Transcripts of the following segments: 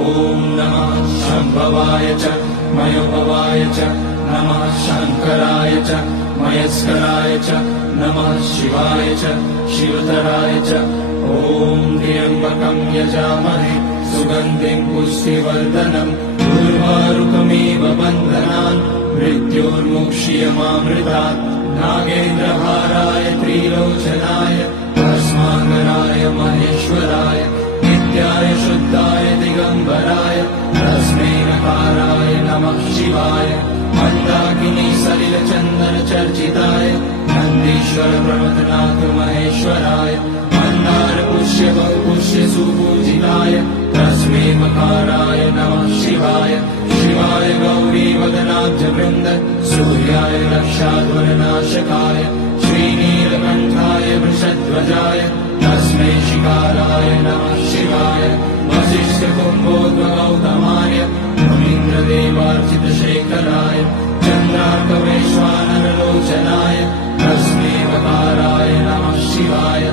ॐ नमः शम्भवाय च मयोभवाय च नमः शङ्कराय च मयस्कराय च नमः शिवाय च शिवतराय च ॐ त्र्यम्बकं यजामहे सुगन्धिं पुष्टिवर्धनम् उर्वारुकमिव बन्धनान् मृत्योर्मुक्ष्यमामृतात् नागेन्द्रहाराय त्रिलोचनाय भस्माङ्गराय महेश्वराय नित्याय शुद्धाय दिगम्बराय तस्मै नकाराय नमः शिवाय मन्दाकिनी सलिलचन्दन चर्चिताय नन्दीश्वर प्रमथनाथ महेश्वराय मन्दार पुष्य बहुपुष्य सुपूजिताय तस्मै मकाराय नमः शिवाय शिवाय गौरी वदनाब्ज वृन्द सूर्याय रक्षाध्वरनाशकाय श्रीनीलकण्ठाय वृषध्वजाय तस्मै शिकाराय नमः शिवाय वसिष्ठकुम्भोद्भगौतमाय मुनीन्द्रदेवार्चितशेखराय चन्द्रार्कवैश्वानरलोचनाय तस्मै वकाराय नमः शिवाय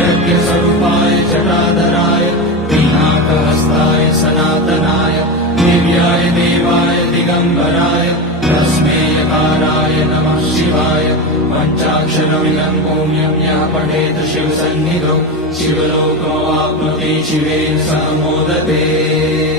यज्ञस्वरूपाय जटाधराय पिनाकहस्ताय सनातनाय दिव्याय देवाय दिगम्बराय तस्मै यकाराय नमः शिवाय पञ्चाक्षरमिदं पुण्यं यः पठेत शिवसन्निधौ शिवलोकमवाप्नोति शिवेन सह मोदते।